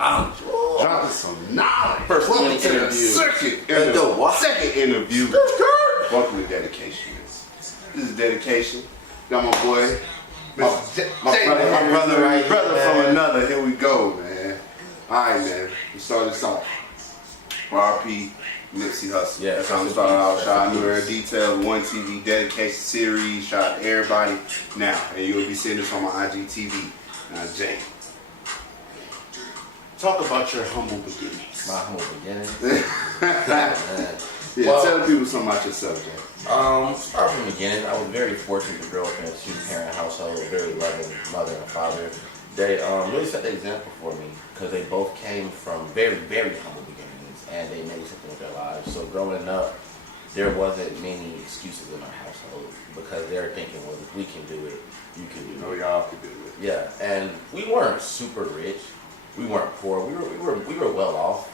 knowledge. Dropping some knowledge. First Welcome to the interview. second interview. Welcome to Dedication. This is Dedication. Got my boy, my brother from another. Here we go, man. Alright, man. We start this off. RP Nipsey Hussle. Yeah, that's how we started out. Shout out to N.y.a Detailed, One TV Dedication Series. Shout out to everybody. Now, and you'll be seeing this on my IGTV. Now, Jay, talk about your humble beginnings. My humble beginnings. Yeah, tell the people something about yourself, Jay. Start from the beginning. I was very fortunate to grow up in a two-parent household, very loving mother and father. They really set the example for me because they both came from very, very humble beginnings and they made something with their lives. So growing up, there wasn't many excuses in our household because they were thinking, well, if we can do it, you can do it. Oh, y'all can do it. Yeah, and we weren't super rich. We weren't poor. We were well off.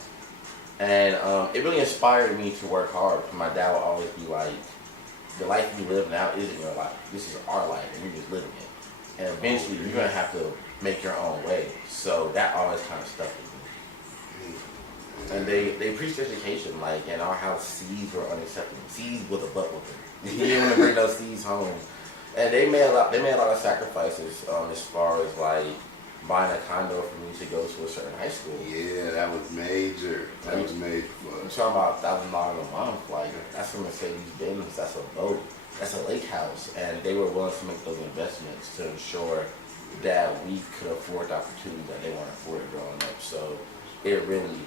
And it really inspired me to work hard. My dad would always be like, the life you live now isn't your life. This is our life, and you're just living it. And eventually, you're going to have to make your own way. So that always kind of stuck with me. And they preached education. Like, in our house, C's were unacceptable. C's with a butt whooping. You didn't want to bring those C's home. And they made a lot of sacrifices as far as, like, buying a condo for me to go to a certain high school. Yeah, that was major. That was major for I'm us. talking about $1,000 a month. Like, that's a Mercedes-Benz, that's a boat, that's a lake house. And they were willing to make those investments to ensure that we could afford the opportunities that they weren't afforded growing up. So it really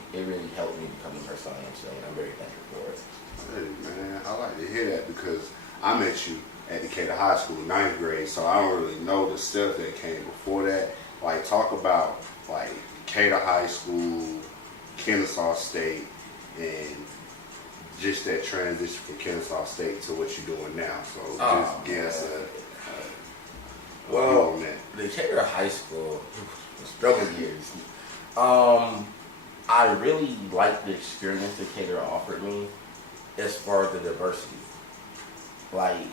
helped me become the person I am today, and I'm very thankful for it. Hey, man, I like to hear that because I met you at Decatur High School, 9th grade, so I don't really know the stuff that came before that. Like, talk about, like, Decatur High School, Kennesaw State, and just that transition from Kennesaw State to what you're doing now. So, just give us a well, on that. Decatur High School, struggle years. I really liked the experience Decatur offered me as far as the diversity. Like,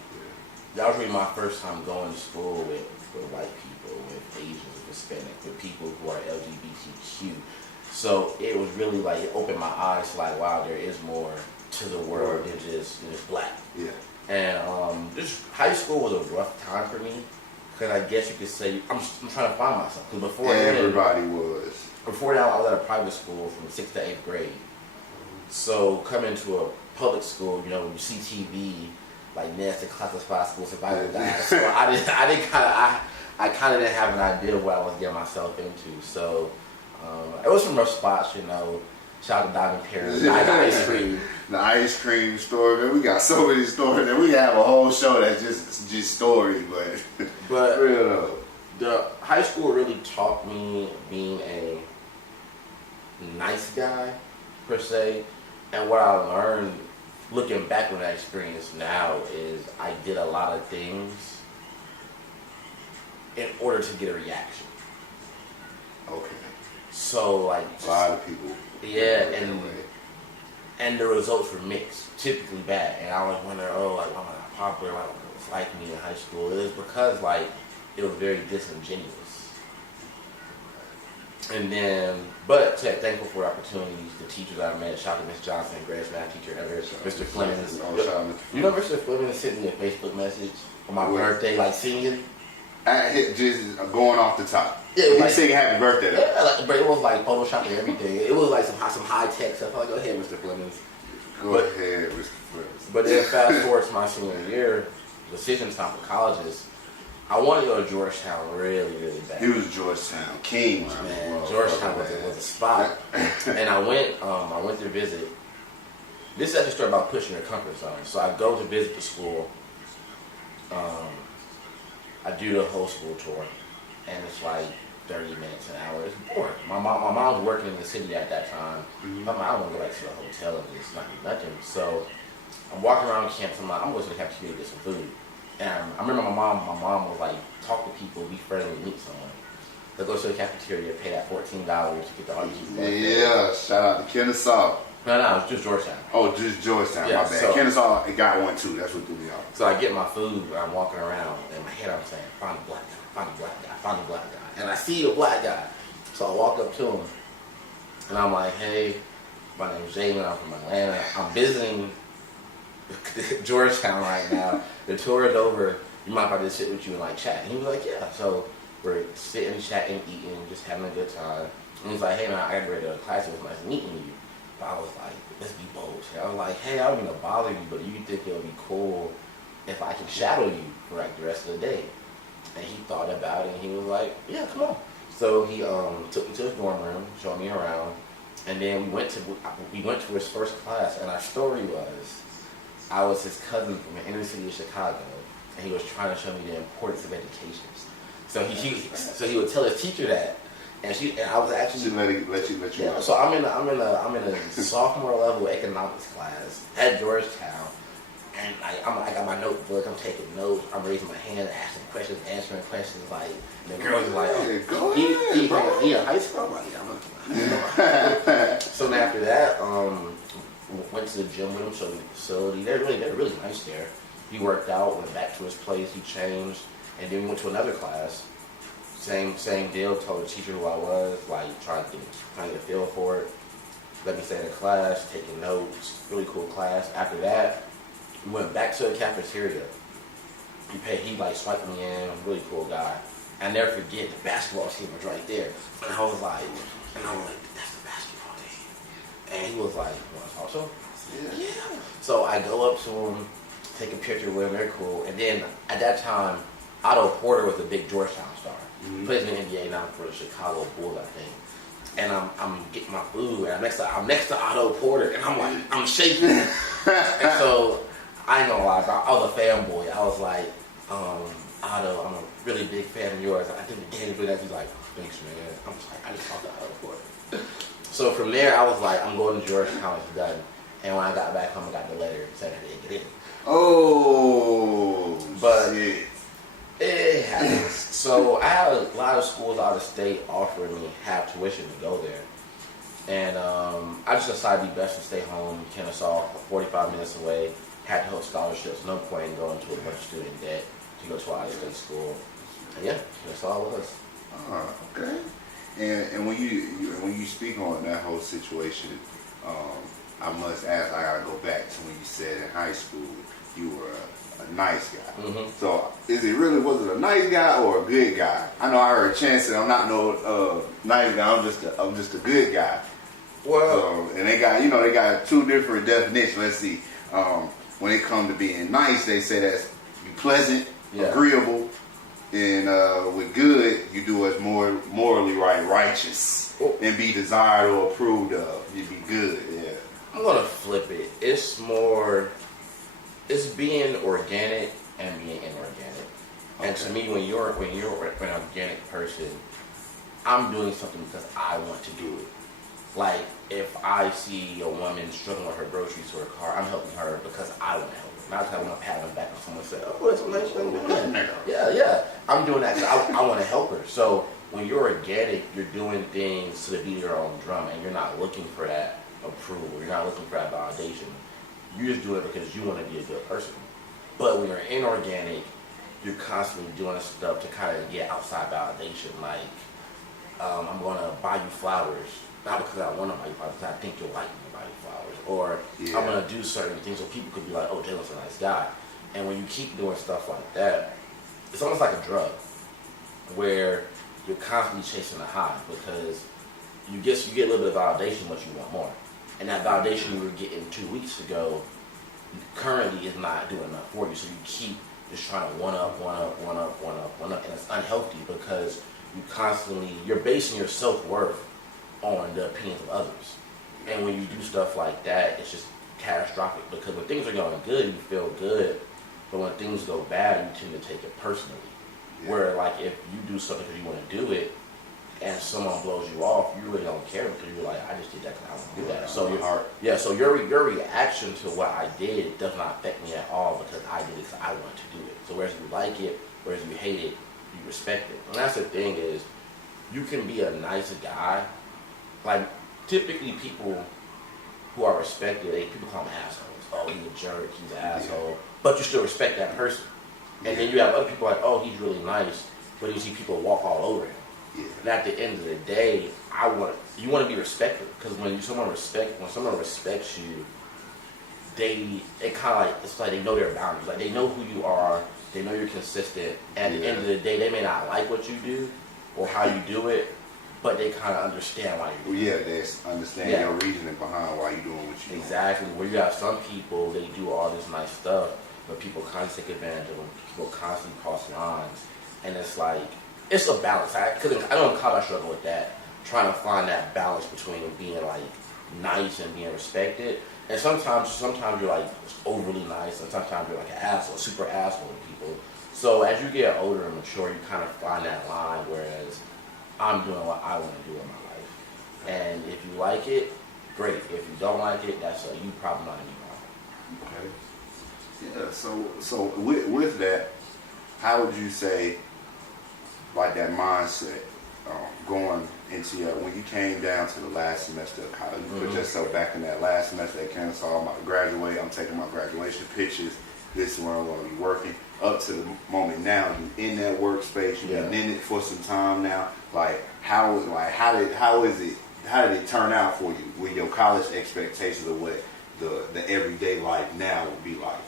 that was really my first time going to school with white people, with Asians, with Hispanic, with people who are LGBTQ. So it was really like, it opened my eyes to like, wow, there is more to the world than just black. Yeah. And this high school was a rough time for me because I guess you could say I'm trying to find myself. Because before everybody was. Before that, I was at a private school from 6th to 8th grade. So coming to a public school, you know, when you see TV, like nasty classified school survival guys. So I kind of didn't have an idea of what I was getting myself into. So it was some rough spots, you know. Shout out to Diamond Paris, the ice cream. The ice cream story, man. We got so many stories that we have a whole show that's just stories, but real though. The high school really taught me being a nice guy, per se. And what I learned looking back on that experience now is I did a lot of things in order to get a reaction. Okay. So like a lot of people. Yeah, and the results were mixed, typically bad. And I was wondering, why am I not popular? Why don't girls like me in high school? It was because like it was very disingenuous. And then, but thankful for the opportunities, the teachers I met. Shout out to Miss Johnson, greatest math teacher ever. Mr. Flemings. You know Mr. Flemings sent me a Facebook message on my birthday, like singing. Just going off the top. Yeah, he like, singing happy birthday though. Yeah, but it was like Photoshop and everything. It was like some high tech stuff. I'm like, go ahead, Mr. Flemings. Go ahead, Mr. Flemings. But then fast forward to my senior year, decision time for colleges. I wanted to go to Georgetown really, really bad. He was Georgetown king, man. Georgetown was a spot. And I went to visit. This is actually a story about pushing your comfort zone. So I go to visit the school. I do the whole school tour, and it's like 30 minutes, an hour. It's boring. My mom was working in the city at that time. Mm-hmm. I'm like, I don't want to go back to the hotel and just not do nothing. So I'm walking around campus. I'm like, I'm going to the cafeteria to get some food. And I remember my mom was like, talk to people, be friendly, meet someone. So go to the cafeteria, pay that $14 to get the all-you-can-eat. Yeah, shout out to Kennesaw. No, it was just Georgetown. Oh, just Georgetown, yeah, my bad. So, Kennesaw, it got one too, that's what threw me off. So I get my food, and I'm walking around, and in my head I'm saying, find a black guy, find a black guy, find a black guy. And I see a black guy. So I walk up to him, And I'm like, hey, my name's Jalon. I'm from Atlanta. I'm visiting Georgetown right now. The tour is over. You mind if I just sit with you and like chat? And he was like, yeah. So we're sitting, chatting, eating, just having a good time. And he's like, hey man, I got ready to go to class. It was nice meeting you. But I was like, let's be bold. I was like, hey, I don't mean to bother you, but do you think it would be cool if I can shadow you for like the rest of the day? And he thought about it and he was like, yeah, come on. So he took me to his dorm room, showed me around, and then we went to his first class. And our story was, I was his cousin from the inner city of Chicago, and he was trying to show me the importance of education. So he would tell his teacher that, and I was actually She let you yeah. know. So I'm in a sophomore level economics class at Georgetown, and I got my notebook. I'm taking notes. I'm raising my hand, asking questions, answering questions. Like and the girls are like, Yeah, go he ahead, bro. in high school. I'm like, yeah, so then after that, went to the gym with him, showed me the facility. They're really nice there. He worked out, went back to his place, he changed, and then we went to another class. Same deal. Told the teacher who I was, like trying to get a feel for it. Let me stay in the class, taking notes. Really cool class. After that, we went back to the cafeteria. He like swiped me in. Really cool guy. I never forget the basketball team was right there, and I was like, that's the basketball team. And he was like, you want to talk to him? Yeah. So I go up to him, take a picture with him. They're cool. And then at that time, Otto Porter was a big Georgetown star. He plays in the N.y.a now for the Chicago Bulls, I think. And I'm getting my food, and I'm next to Otto Porter, and I'm like, I'm shaking. And so I ain't gonna lie, I was a fanboy. I was like, Otto, I'm a really big fan of yours. I think the game is really nice. He's like, thanks, man. I'm just like, I just talked to Otto Porter. So from there, I was like, I'm going to Georgetown. It's done. And when I got back home, I got the letter saying I didn't get in. Oh, but shit. It happens. So I had a lot of schools out of state offering me half tuition to go there. And I just decided it'd be best to stay home. Kennesaw, 45 minutes away. Had to host scholarships. No point in going to a bunch of student debt to go to an out-of-state school. And yeah, that's all it was. Okay. And when you speak on that whole situation, I must ask. I gotta go back to when you said in high school you were a nice guy. Mm-hmm. So was it a nice guy or a good guy? I know I heard Chance say I'm not no nice guy. I'm just a good guy. Well, and they got two different definitions. Let's see. When it comes to being nice, they say that's be pleasant, agreeable, and with good, you do what's more morally righteous, and be desired or approved of. You be good. Yeah. I'm gonna flip it. It's being organic and being inorganic. Okay. And to me, when you're an organic person, I'm doing something because I want to do it. Like if I see a woman struggling with her groceries or her car, I'm helping her because I want to help her. Not because I want to pat her back and someone say, "Oh, that's a nice young woman." Yeah. I'm doing that because I want to help her. So when you're organic, you're doing things to the beat of your own drum, and you're not looking for that approval. You're not looking for that validation. You just do it because you want to be a good person. But when you're inorganic, you're constantly doing stuff to kind of get outside validation. Like, I'm going to buy you flowers, not because I want to buy you flowers, because I think you'll like me to buy you flowers. Or I'm going to do certain things so people could be like, oh, Jalon's a nice guy. And when you keep doing stuff like that, it's almost like a drug where you're constantly chasing a high because you get a little bit of validation, but you want more. And that validation you were getting 2 weeks ago currently is not doing enough for you. So you keep just trying to one up. And it's unhealthy because you're basing your self-worth on the opinions of others. And when you do stuff like that, it's just catastrophic because when things are going good, you feel good. But when things go bad, you tend to take it personally. Yeah. Where like if you do something because you want to do it, and someone blows you off, you really don't care because you're like, I just did that because I want to do that. So your reaction to what I did does not affect me at all because I did it because I want to do it. So whereas you like it, whereas you hate it, you respect it. And that's the thing is, you can be a nice guy. Like typically people who are respected, people call them assholes. Oh, he's a jerk, he's an asshole. But you still respect that person. And then you have other people like, oh, he's really nice, but you see people walk all over him. Yeah. And at the end of the day, you want to be respected, because when someone respects you, it's like they know their boundaries. Like, they know who you are, they know you're consistent. And at the end of the day, they may not like what you do or how you do it, but they kind of understand why you do it. Yeah, they understand your reasoning behind why you're doing what you're doing. Exactly. Where you have some people, they do all this nice stuff, but people constantly take advantage of them. People constantly cross lines. And it's like, it's a balance. I don't college struggle with that, trying to find that balance between being like nice and being respected. And sometimes you're like overly nice, and sometimes you're like an asshole, super asshole to people. So as you get older and mature, you kind of find that line, whereas I'm doing what I want to do in my life. And if you like it, great. If you don't like it, that's you probably not anymore. Okay. Yeah. So with that, how would you say, like, that mindset going into when you came down to the last semester of college, you put yourself back in that last semester at Kansas, I'm about to graduate, I'm taking my graduation pictures, this is where I'm going to be working, up to the moment now, you in that workspace, you've been in it for some time now, like, how did it turn out for you with your college expectations of what the everyday life now would be like?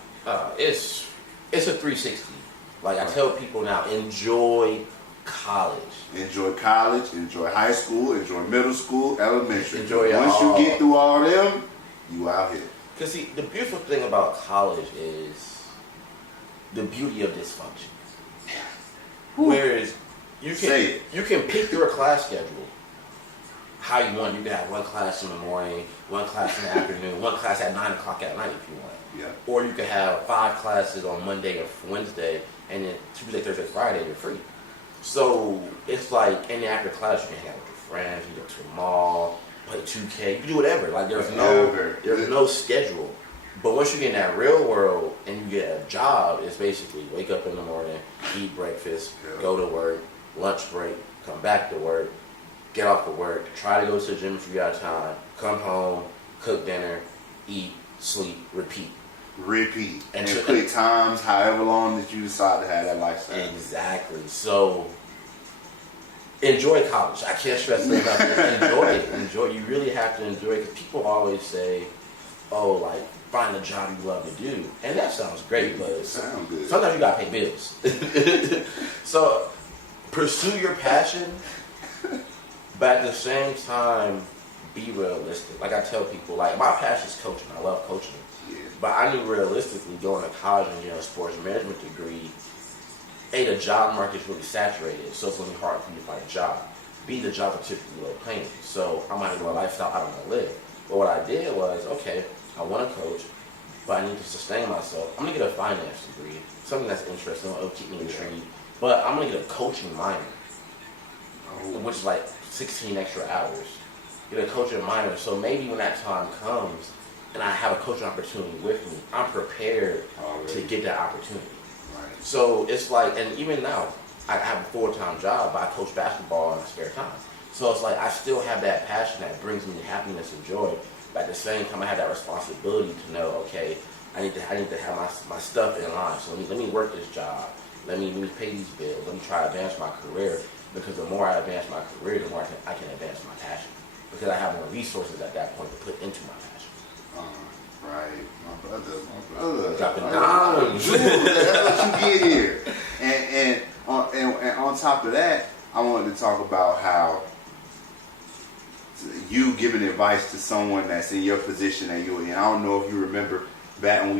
It's a 360. Like, I tell people now, enjoy college. Enjoy college, enjoy high school, enjoy middle school, elementary. Once you get through all them, you out here. Because, see, the beautiful thing about college is the beauty of dysfunction. Whereas you can pick your class schedule how you want. You can have one class in the morning, one class in the afternoon, one class at 9 o'clock at night if you want. Yeah. Or you could have 5 classes on Monday or Wednesday, and then Tuesday, Thursday, Friday, you're free. So it's like, in the after class, you can hang out with your friends, you go to the mall, play 2K, you can do whatever. Like, there's no schedule. But once you get in that real world and you get a job, it's basically wake up in the morning, eat breakfast, go to work, lunch break, come back to work, get off of work, try to go to the gym if you got time, come home, cook dinner, eat, sleep, repeat. And put times however long that you decide to have that lifestyle. Exactly. So enjoy college. I can't stress it enough. Enjoy it. Enjoy. You really have to enjoy it, because people always say, "Oh, like, find a job you love to do," and that sounds great, but sometimes you gotta pay bills. So pursue your passion, but at the same time, be realistic. Like I tell people, like, my passion is coaching. I love coaching. But I knew realistically, going to college and getting a sports management degree, A, the job market is really saturated, so it's going to be hard for you to find a job. B, the jobs are typically low paying. So I'm going to do a lifestyle I don't want to live. But what I did was, okay, I want to coach, but I need to sustain myself. I'm going to get a finance degree, something that's interesting, it'll keep me intrigued. But I'm going to get a coaching minor, which is like 16 extra hours. Get a coaching minor, so maybe when that time comes, and I have a coaching opportunity with me, I'm prepared to get that opportunity. Right. So it's like, and even now, I have a full-time job, but I coach basketball in my spare time. So it's like, I still have that passion that brings me happiness and joy, but at the same time, I have that responsibility to know, okay, I need to have my stuff in line. So let me work this job. Let me pay these bills. Let me try to advance my career, because the more I advance my career, the more I can advance my passion, because I have more resources at that point to put into my passion. Right, my brother. Dropping dimes. That's what you get here. And on top of that, I wanted to talk about how you giving advice to someone that's in your position that you're in. I don't know if you remember back when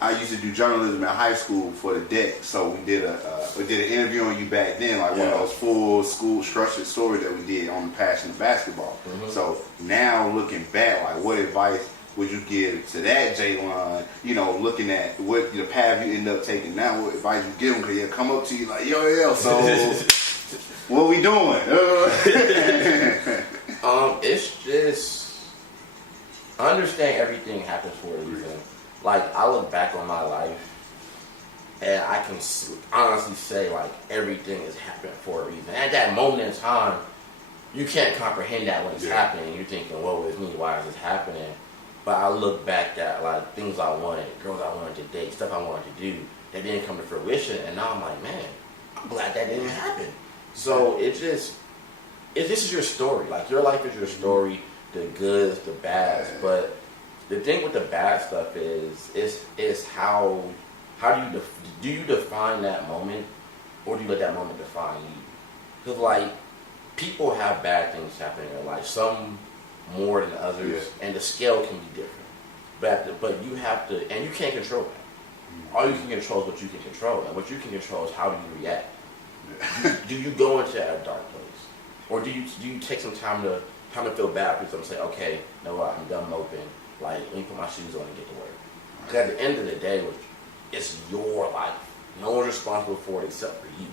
I used to do journalism in high school for the deck, so we did an interview on you back then, like one of those full school structured stories that we did on the passion of basketball. So now looking back, like, what advice would you give to that Jalon, looking at what the path you end up taking now, what advice you give him? Because he'll come up to you like, yo, so what we doing? It's just, I understand everything happens for a reason. Like, I look back on my life, and I can honestly say, like, everything is happening for a reason. At that moment in time, you can't comprehend that when it's happening. You're thinking, woe is me, why is this happening? But I look back at, like, things I wanted, girls I wanted to date, stuff I wanted to do that didn't come to fruition, and now I'm like, man, I'm glad that didn't happen. So it just, this is your story. Like your life is your story, the goods, the bads. But the thing with the bad stuff is how do you define that moment, or do you let that moment define you? Because like people have bad things happen in their life, some more than others, and the scale can be different. But you have to, and you can't control that. All you can control is what you can control, and what you can control is how do you react. Do you go into a dark place, or do you take some time to feel bad for yourself and say, okay, you know what, I'm done moping. Like, let me put my shoes on and get to work. Because at the end of the day, it's your life. No one's responsible for it except for you.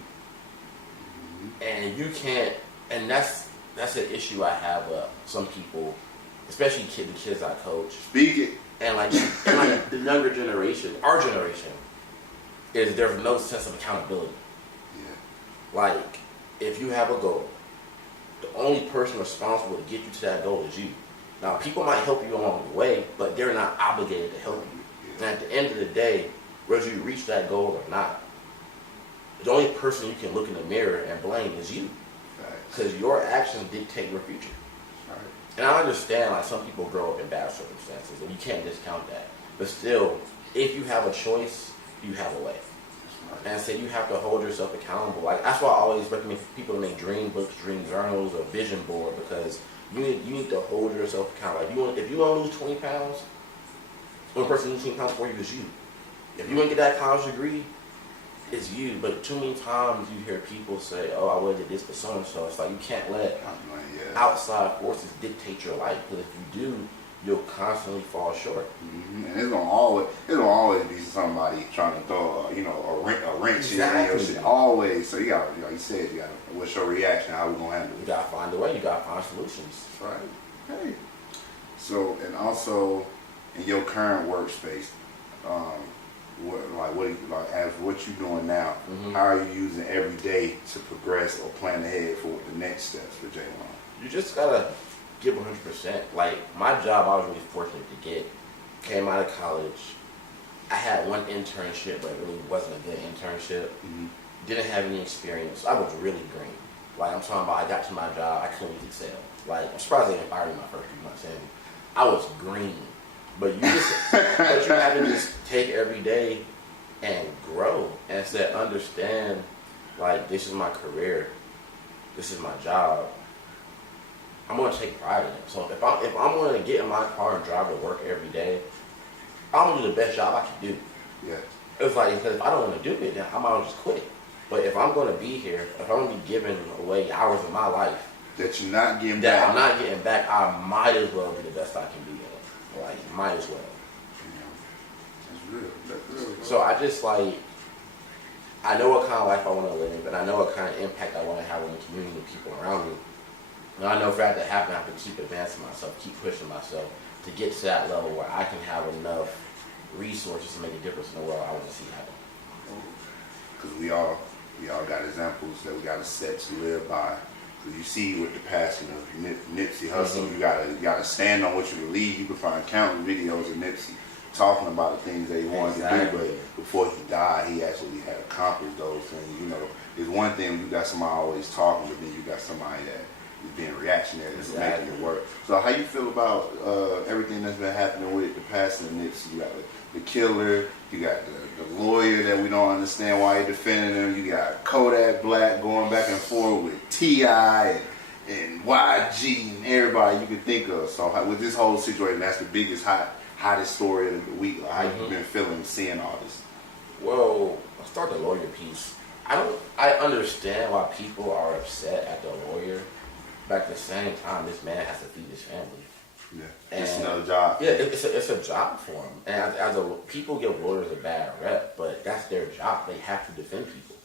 And you can't. And that's an issue I have with some people, especially the kids I coach. Speak it. And like the younger generation, our generation, is there's no sense of accountability. Yeah. Like, if you have a goal, the only person responsible to get you to that goal is you. Now, people might help you along the way, but they're not obligated to help you. And at the end of the day, whether you reach that goal or not, the only person you can look in the mirror and blame is you. Because your actions dictate your future. Right. And I understand, like, some people grow up in bad circumstances, and you can't discount that. But still, if you have a choice, you have a way. And so you have to hold yourself accountable. Like, that's why I always recommend people to make dream books, dream journals, or vision board, because you need to hold yourself accountable. Like, if you want to lose 20 pounds, the only person losing 20 pounds for you is you. If you want to get that college degree, it's you. But too many times you hear people say, oh, I would have did this for so-and-so. It's like you can't let outside forces dictate your life, because if you do, you'll constantly fall short. Mm-hmm. And it's gonna always be somebody trying to throw a wrench in your shit. Always. So you got, like you said, you got, what's your reaction? How we gonna handle it? You gotta find a way. You gotta find solutions. That's right. Hey. So, and also in your current workspace, as what you doing now, how are you using every day to progress or plan ahead for the next steps for Jalon? You just gotta give 100%. Like, my job, I was really fortunate to get. Came out of college. I had one internship, but it really wasn't a good internship. Didn't have any experience. I was really green. Like, I'm talking about, I got to my job, I couldn't even excel. Like, I'm surprised they didn't fire me my first few months in. I was green. But you have to just take every day and grow and say, understand, like, this is my career. This is my job. I'm gonna take pride in it. So if I'm gonna get in my car and drive to work every day, I'm gonna do the best job I can do. Yeah. It's like, because if I don't want to do it, then I might as well just quit. But if I'm gonna be here, if I'm gonna be giving away hours of my life that you're not getting that back, I'm not getting back, I might as well be the best I can be in it. Like, might as well. Yeah. That's real. Bro. So I just, like, I know what kind of life I want to live, and I know what kind of impact I want to have on the community and people around me. And I know for that to happen, I have to keep advancing myself, keep pushing myself to get to that level where I can have enough resources to make a difference in the world I want to see happen. Because we all got examples that we got to set to live by. Because you see with the passing of Nipsey Hussle, you gotta stand on what you believe. You can find countless videos of Nipsey talking about the things that he wanted to do, but before he died, he actually had accomplished those things. You know, it's one thing you got somebody always talking, but then you got somebody that is being reactionary and making it work. So how you feel about everything that's been happening with the passing of Nipsey? You got the killer, you got the lawyer that we don't understand why he defending him, you got Kodak Black going back and forth with T.I. and YG and everybody you can think of. So with this whole situation, that's the biggest hottest story of the week. How you been feeling seeing all this? Well, I'll start the lawyer piece. I understand why people are upset at the lawyer, but at the same time, this man has to feed his family. Yeah, it's another job. Yeah, it's a job for him. And people give lawyers a bad rep, but that's their job. They have to defend people.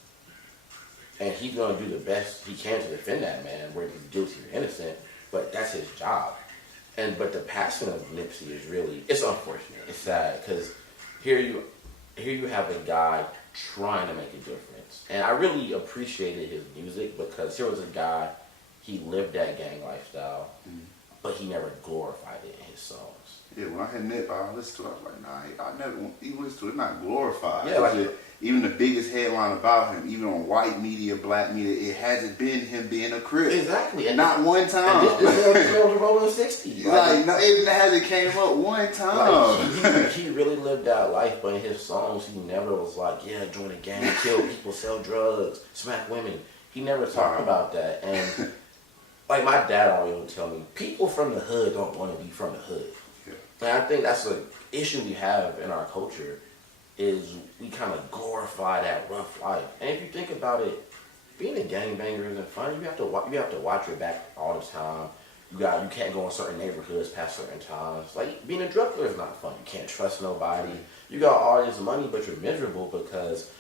And he's going to do the best he can to defend that man, whether he's guilty or innocent, but that's his job. But the passing of Nipsey is really, it's unfortunate. It's sad, because here you have a guy trying to make a difference. And I really appreciated his music, because here was a guy, he lived that gang lifestyle. but he never glorified it in his songs. Yeah, when I had N.y.a, I listened to it, I was like, nah, I never even listened to it. It's not glorified. Yeah, like, even the biggest headline about him, even on white media, black media, it hasn't been him being a Crip. Exactly. And not one time. And this was rolling 60. Like, no, it hasn't came up one time. Like, he really lived that life, but in his songs, he never was like, yeah, join a gang, kill people, sell drugs, smack women. He never talked about that. And like my dad always would tell me, people from the hood don't want to be from the hood. Yeah. And I think that's an issue we have in our culture, is we kind of glorify that rough life. And if you think about it, being a gangbanger isn't fun. You have to watch your back all the time. You can't go in certain neighborhoods past certain times. Like being a drug dealer is not fun. You can't trust nobody. You got all this money, but you're miserable because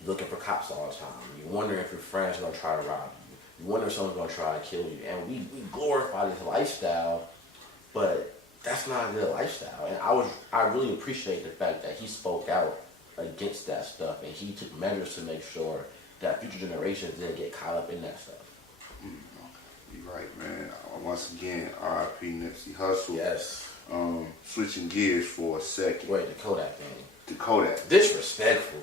you're looking for cops all the time. You wonder if your friends are gonna try to rob you. You wonder if someone's gonna try to kill you. And we glorify this lifestyle, but that's not a good lifestyle. And I really appreciate the fact that he spoke out against that stuff, and he took measures to make sure that future generations didn't get caught up in that stuff. You're right, man. Once again, R.I.P. Nipsey Hussle. Yes. Switching gears for a second. Wait, the Kodak thing. The Kodak. Disrespectful.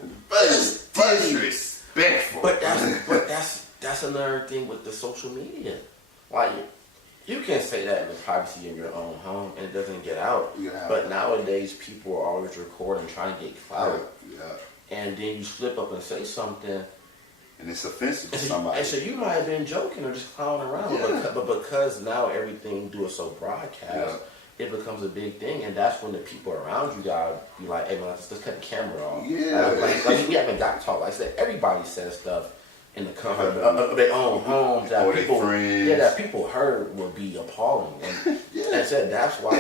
Disrespectful. But that's another thing with the social media. Like, you can say that in the privacy of your own home and it doesn't get out. Yeah. But nowadays, people are always recording, trying to get clout. Yeah. And then you slip up and say something. And it's offensive to somebody. And so you might have been joking or just clowning around. Yeah. But because now everything do it so broadcast, it becomes a big thing. And that's when the people around you gotta be like, hey man, let's cut the camera off. Yeah. Like we haven't got to talk. Like I said, everybody says stuff in the comfort of their own homes that people, that people heard will be appalling. And I said that's why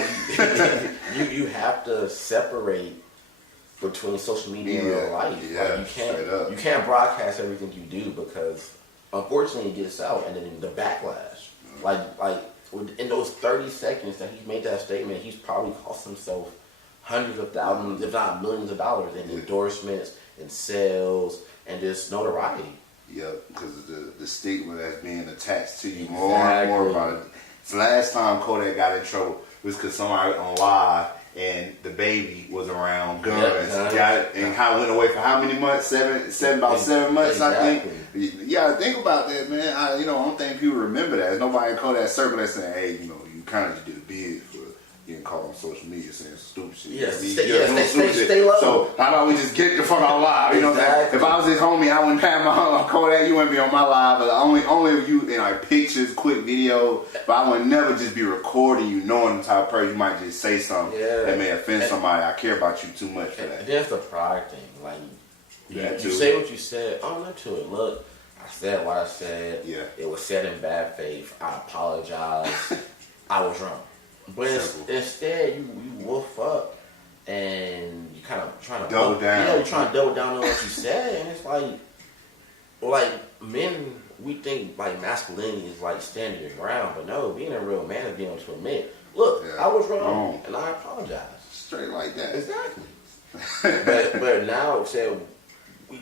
you have to separate between social media and real life. Yeah, like you can't broadcast everything you do because unfortunately it gets out, and then the backlash. Like in those 30 seconds that he made that statement, he's probably cost himself hundreds of thousands, if not millions of dollars in endorsements and sales and just notoriety. Yeah, because the stigma that's being attached to you more and more about it. So last time Kodak got in trouble was because somebody on live and the baby was around guns. Got it, and kind of went away for how many months? About 7 months, exactly. I think. You gotta think about that, man. I don't think people remember that. There's nobody in Kodak circle that's saying, hey, you kind of just did a bid for getting caught on social media saying stupid shit. Stay low. So how about we just get the fuck out live? You know what I'm saying? If I was his homie, I wouldn't have my Kodak. You wouldn't be on my live. But only you in like pictures, quick video. But I would never just be recording you, knowing the type of person you might just say something that may offend somebody. I care about you too much for that. That's the pride thing. Like you say what you said. Own up to it. Look, I said what I said. Yeah. It was said in bad faith. I apologize. I was wrong. But instead, you woof up and you kind of trying to double down. You're trying to double down on what you said, and it's like men, we think like masculinity is like standing your ground, but no, being a real man is being able to admit, look, I was wrong, and I apologize. Straight like that. Exactly. but now, say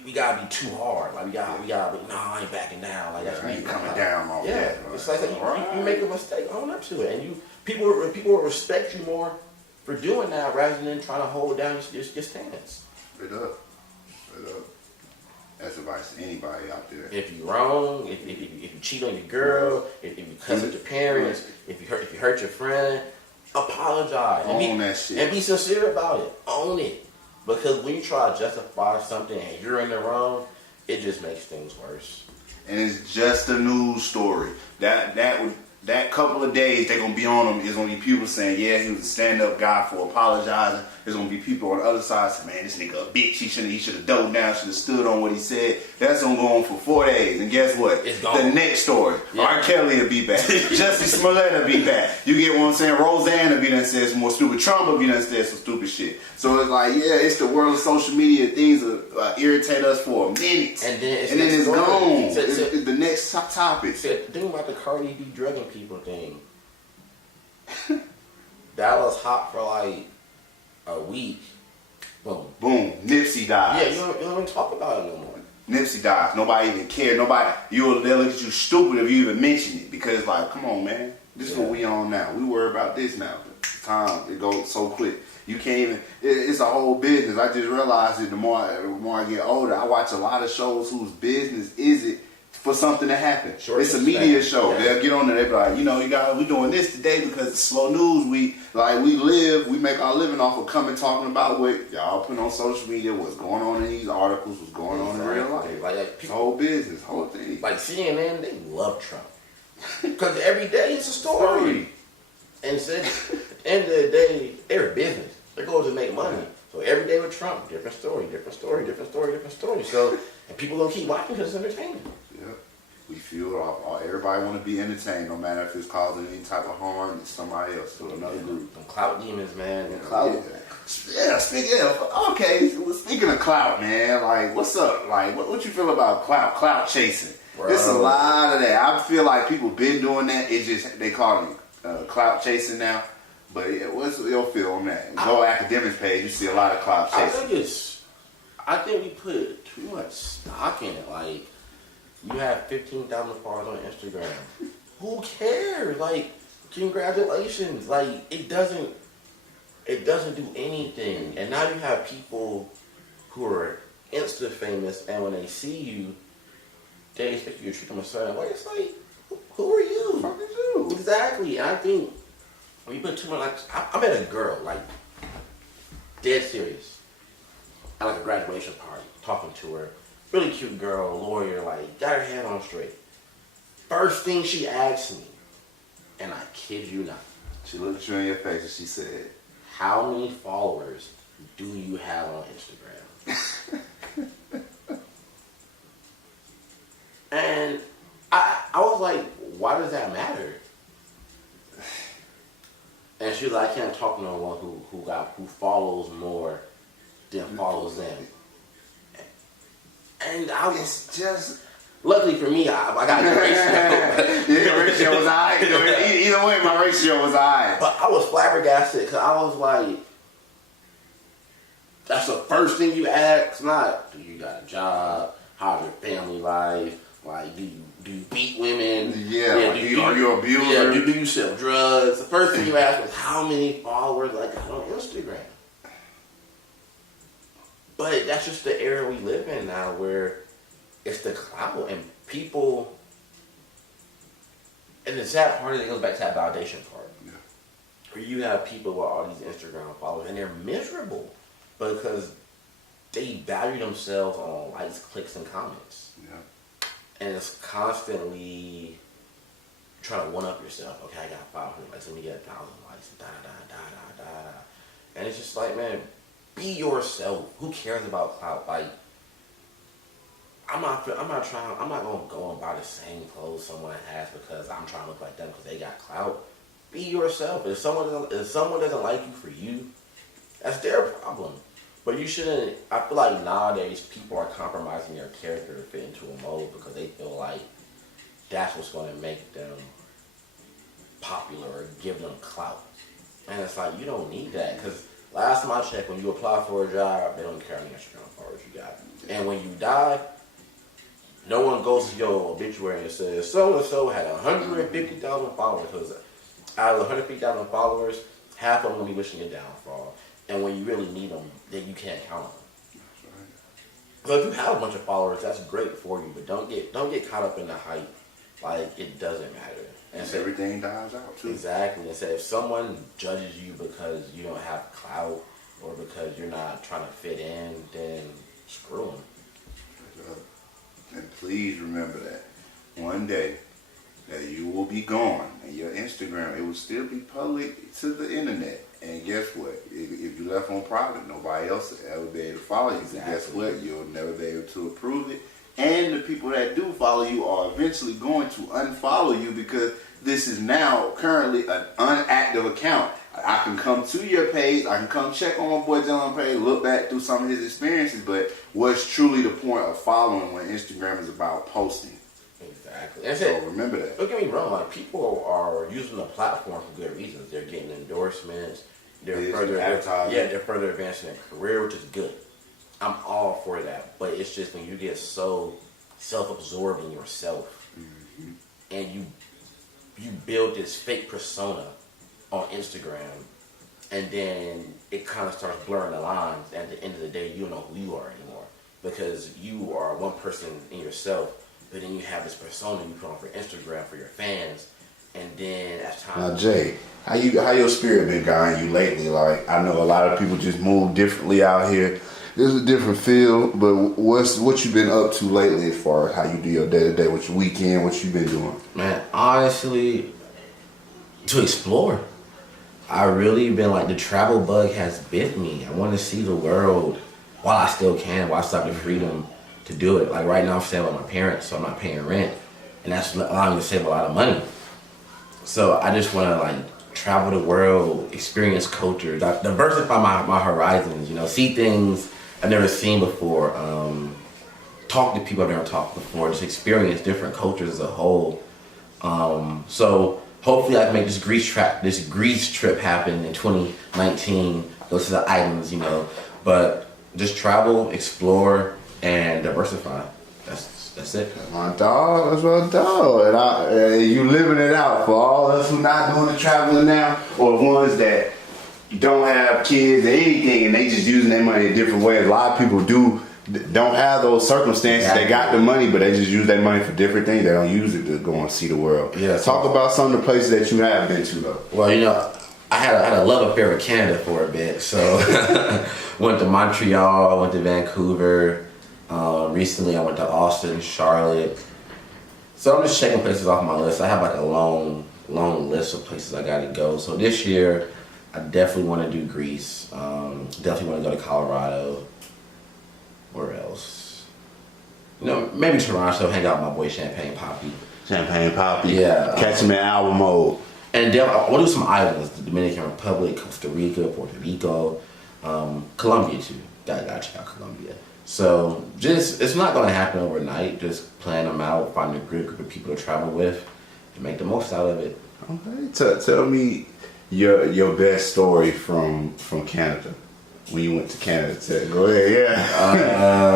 we gotta be too hard. Like we gotta be, I ain't backing down. Like that's me coming down on that. It's like you make a mistake, own up to it, and people will respect you more for doing that rather than trying to hold down your stance. Straight up. That's advice to anybody out there. If you're wrong, if you cheat on your girl, if you cuss at your parents, if you hurt your friend, apologize. Own that shit. And be sincere about it. Own it. Because when you try to justify something and you're in the wrong, it just makes things worse. And it's just a news story. That couple of days they're gonna be on him. There's gonna be people saying, yeah, he was a stand-up guy for apologizing. There's gonna be people on the other side saying, man, this nigga a bitch. He should have doubled down, should have stood on what he said. That's gonna go on for 4 days. And guess what? It's gone. The next story. Yeah. R. Kelly will be back. Justice Smollett will be back. You get what I'm saying? Roseanne will be done said some more stupid. Trump will be done said some stupid shit. So it's like, yeah, it's the world of social media. Things will irritate us for a minute. And then it's gone. It's the next topic. Think about the Cardi B drugging people thing. That was hot for like a week. Boom. Nipsey died. Yeah, you don't even talk about it no more. Nipsey dies. Nobody even care. They'll look at you stupid if you even mention it because, like, come on, man. This is what we on now. We worry about this now. Time it goes so quick. You can't even. It's a whole business. I just realized it. The more I get older, I watch a lot of shows whose business is it for something to happen. It's a media show. Yeah. They'll get on there. They be like, you guys, we doing this today because it's slow news. We make our living off of coming talking about what y'all put on social media, what's going on in these articles, what's going on in real life. Like people, whole business, whole thing. Like CNN, they love Trump because every day it's a story. And said, at the end of the day, they're a business. They're going to make money. So every day with Trump, different story, different story, different story, different story. So, and people gonna keep watching because it's entertaining. Yep. We feel off. Everybody want to be entertained, no matter if it's causing any type of harm to somebody else or another group. Them clout demons, man. Speaking of clout, man. Like, what's up? Like, what you feel about clout chasing? Bro. There's a lot of that. I feel like people been doing that. It just they call it clout chasing now, but what's your feel on that? Go academics page, you see a lot of clout chasing. I think we put too much stock in it. Like, you have 15,000 followers on Instagram. Who cares? Like, congratulations. Like, it doesn't do anything. And now you have people who are Insta famous, and when they see you, they expect you to treat them a certain way. It's like, who are you? Fuck is you? Exactly. And I think when you put too much, I met a girl, like, dead serious, at like a graduation party, talking to her. Really cute girl, lawyer, like, got her head on straight. First thing she asked me, and I kid you not, she looked at you in your face and she said, "How many followers do you have on Instagram?" And I was like, why does that matter? And she was like, I can't talk to no one who follows more than follows them. And I was just, luckily for me, I got a ratio. Your ratio was high. Either way, my ratio was high. But I was flabbergasted because I was like, that's the first thing you ask. Not, do you got a job? How's your family life? Like, do you beat women? Yeah, are you an abuser? Yeah, do you sell drugs? The first thing you ask was how many followers I got on Instagram. But that's just the era we live in now, where it's the clout and people. And the sad part is it goes back to that validation part, where you have people with all these Instagram followers and they're miserable because they value themselves on likes, clicks, and comments. Yeah. And it's constantly trying to one up yourself. Okay, I got 500 likes. Let me get 1,000 likes. Da da da da da da. And it's just like, man, be yourself. Who cares about clout? Like, I'm not gonna go and buy the same clothes someone has because I'm trying to look like them because they got clout. Be yourself. If someone doesn't like you for you, that's their problem. But you shouldn't. I feel like nowadays people are compromising their character to fit into a mold because they feel like that's what's going to make them popular or give them clout. And it's like, you don't need that, because last time I checked, when you apply for a job, they don't care how many Instagram followers you got. And when you die, no one goes to your obituary and says so and so had 150,000 followers. Because out of 150,000 followers, half of them will be wishing your downfall. And when you really need them, then you can't count on them. So if you have a bunch of followers, that's great for you, but don't get caught up in the hype. Like, it doesn't matter. And so everything dies out too. Exactly. And so if someone judges you because you don't have clout or because you're not trying to fit in, then screw them. And please remember that one day that you will be gone and your Instagram, it will still be public to the internet. And guess what? If you left on private, nobody else will ever be able to follow you. Exactly. Guess what? You'll never be able to approve it. And the people that do follow you are eventually going to unfollow you because this is now currently an inactive account. I can come to your page, I can come check on my boy Jalon page, look back through some of his experiences, but what's truly the point of following when Instagram is about posting? Exactly. So remember that. Don't get me wrong, like, people are using the platform for good reasons. They're getting endorsements, they're further advertising. Yeah, they're further advancing their career, which is good. I'm all for that. But it's just when you get so self-absorbed in yourself, and you build this fake persona on Instagram, and then it kind of starts blurring the lines. And at the end of the day, you don't know who you are anymore, because you are one person in yourself, but then you have this persona you put on for Instagram for your fans, and then as time. Now, Jay, how your spirit been guiding you lately? Like, I know a lot of people just move differently out here. There's a different feel, but what you been up to lately as far as how you do your day to day, what your weekend, what you been doing? Man, honestly, to explore. I really been like, the travel bug has bit me. I want to see the world while I still can, while I still have the freedom to do it. Like right now I'm staying with my parents, so I'm not paying rent, and that's allowing me to save a lot of money. So I just want to like travel the world, experience culture, diversify my horizons, see things I've never seen before, talk to people I've never talked before, just experience different cultures as a whole. So hopefully I can make this Greece trip happen in 2019. Go to the islands, but just travel, explore, and diversify. That's it. That's my dog. That's my dog. And you living it out for all us who not doing the traveling now, or ones that don't have kids or anything, and they just using their money in different ways. A lot of people don't have those circumstances. They got the money, but they just use their money for different things. They don't use it to go and see the world. Yeah. Talk about some of the places that you have been to, though. Well, I had a love affair with Canada for a bit. So went to Montreal, went to Vancouver. Recently I went to Austin, Charlotte. So I'm just checking places off my list. I have like a long list of places I gotta go. So this year I definitely want to do Greece. Definitely want to go to Colorado. Where else? Maybe Toronto, hang out with my boy Champagne Poppy. Yeah. Catch him in album mode. And I want to do some islands: the Dominican Republic, Costa Rica, Puerto Rico, Colombia too. Gotta check out Colombia. So it's not gonna happen overnight. Just plan them out, find a good group of people to travel with, and make the most out of it. Okay, tell me your best story from Canada. When you went to Canada, go ahead. Yeah.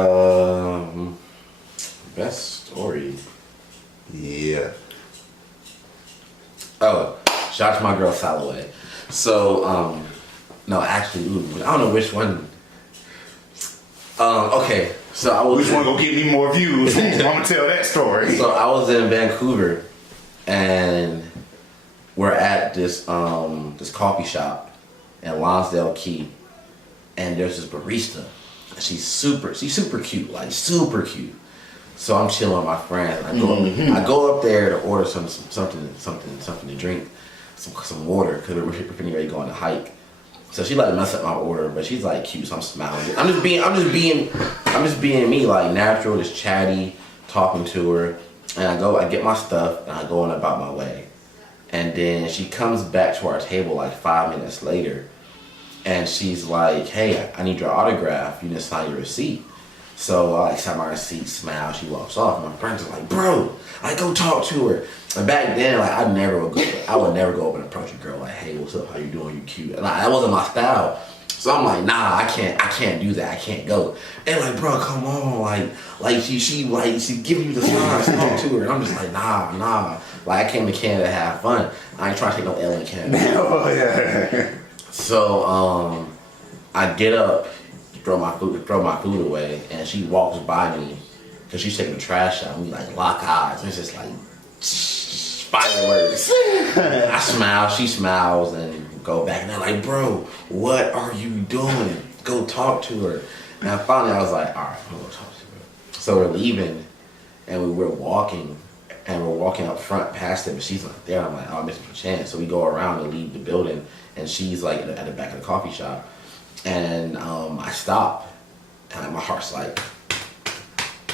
Best story. Yeah. Oh, shout out to my girl Salaway. So, no, actually, I don't know which one. Okay, so I was. Which one gonna get me more views? I'm gonna tell that story. So I was in Vancouver, and we're at this coffee shop in Lonsdale Key, and there's this barista. She's super cute, like super cute. So I'm chilling with my friends. And I go up there to order something to drink, some water, because we're getting ready to go on a hike. So she like mess up my order, but she's like cute, so I'm smiling. I'm just being me, like natural, just chatty, talking to her. And I get my stuff and I go on about my way. And then she comes back to our table like 5 minutes later, and she's like, "Hey, I need your autograph. You didn't sign your receipt." So I sign my receipt, smile, she walks off. And my friends are like, "Bro, go talk to her." And back then, like I would never go up and approach a girl like, "Hey, what's up? How you doing? You cute?" Like that wasn't my style. So I'm like, "Nah, I can't do that. I can't go." And like, "Bro, come on, like she giving you the signs, talk to her." And I'm just like, nah. Like I came to Canada to have fun. I ain't trying to take no L in Canada. Oh yeah. So I get up, throw my food away, and she walks by me because she's taking the trash out. And we like lock eyes, and it's just like fireworks. I smile, she smiles, and go back. And they're like, "Bro, what are you doing? Go talk to her." And finally I was like, "All right, I'm gonna go talk to her." So we're leaving, and we're walking up front past it, but she's not there. I'm like, "Oh, I missed my chance." So we go around and leave the building, and she's like at the back of the coffee shop. And I stop, and my heart's like,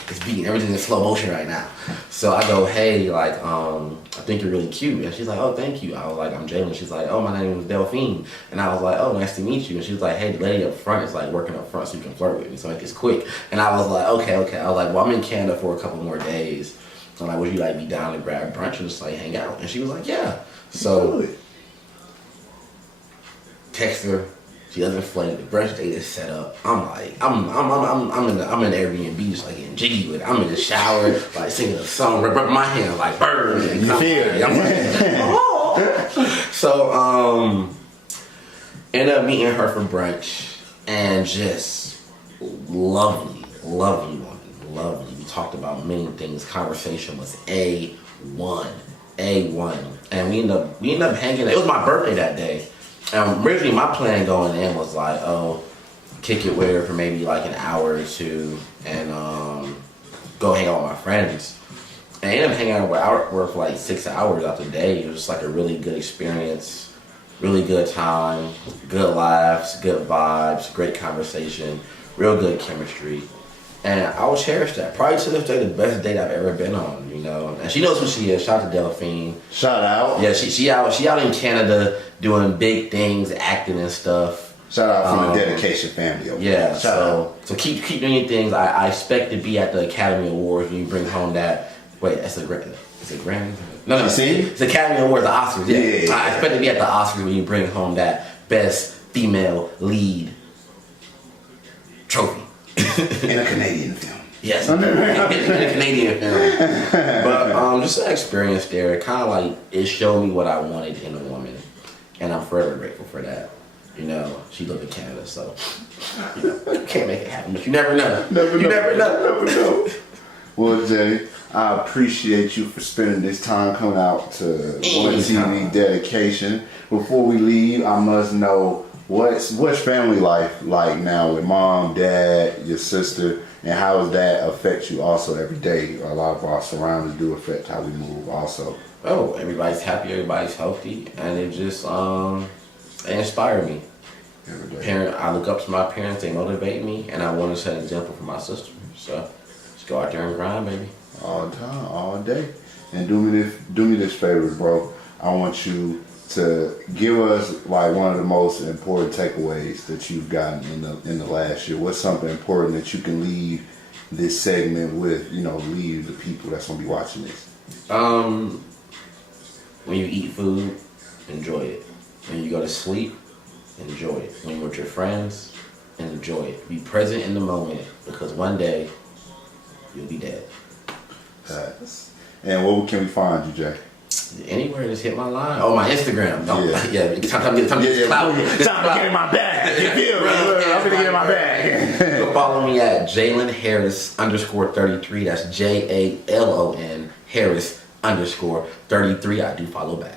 it's beating, everything's in slow motion right now. So I go, "Hey, like, I think you're really cute." And she's like, "Oh, thank you." I was like, "I'm Jalon." She's like, "Oh, my name is Delphine." And I was like, "Oh, nice to meet you." And she was like, "Hey, the lady up front is like working up front so you can flirt with me, so make this quick." And I was like, okay. I was like, "Well, I'm in Canada for a couple more days. I'm like, would you like be down to grab brunch and just like hang out?" And she was like, "Yeah." So text her. She doesn't flake. The brunch date is set up. I'm like, I'm in the Airbnb just like getting jiggy with it. I'm in the shower, like singing a song, rubbing my hand like birds. And You feel it. I'm like, oh. So ended up meeting her for brunch, and just lovely woman, lovely. We talked about many things. Conversation was A1, and we ended up hanging. It was my birthday that day. Originally, my plan going in was like, oh, kick it with her for maybe like an hour or two, and go hang out with my friends. And I ended up hanging out with her for like 6 hours out the day. It was just like a really good experience, really good time, good laughs, good vibes, great conversation, real good chemistry. And I will cherish that. Probably to this day, the best date I've ever been on, you know. And she knows who she is. Shout out to Delphine. Shout out. Yeah, she out in Canada doing big things, acting and stuff. Shout out from the Dedication family. Okay? Yeah, Shout out. so keep doing your things. I expect to be at the Academy Awards when you bring home that. Wait, that's a Grammy? No, You see? It's Academy Awards, the Oscars. Yeah. Yeah. I expect to be at the Oscars when you bring home that best female lead trophy. In a Canadian film. Yes, in a Canadian film. But just an experience there. It kind of like, it showed me what I wanted in a woman. And I'm forever grateful for that. You know, she lived in Canada, so you know, you can't make it happen. But you never know. You never know. Well, Jay, I appreciate you for spending this time coming out to One TV Dedication. Before we leave, I must know what's family life like now with mom, dad, your sister, and how does that affect you also every day? A lot of our surroundings do affect how we move also. Oh, everybody's happy, everybody's healthy, and it just they inspire me. I look up to my parents, they motivate me, and I want to set an example for my sister. So just go out there and grind, baby. All the time, all day. And do me this favor, bro. I want you to give us like one of the most important takeaways that you've gotten in the last year. What's something important that you can leave this segment with, you know, leave the people that's gonna be watching this? When you eat food, enjoy it. When you go to sleep, enjoy it. When you're with your friends, enjoy it. Be present in the moment, because one day you'll be dead. And where can we find you, Jay? Anywhere, just hit my line. Oh, my Instagram. Yeah. Time to get clout. Time to get in my bag. You feel me? I'm gonna get in my bag. So follow me at Jalon Harris _33. That's JALON Harris _33. I do follow back.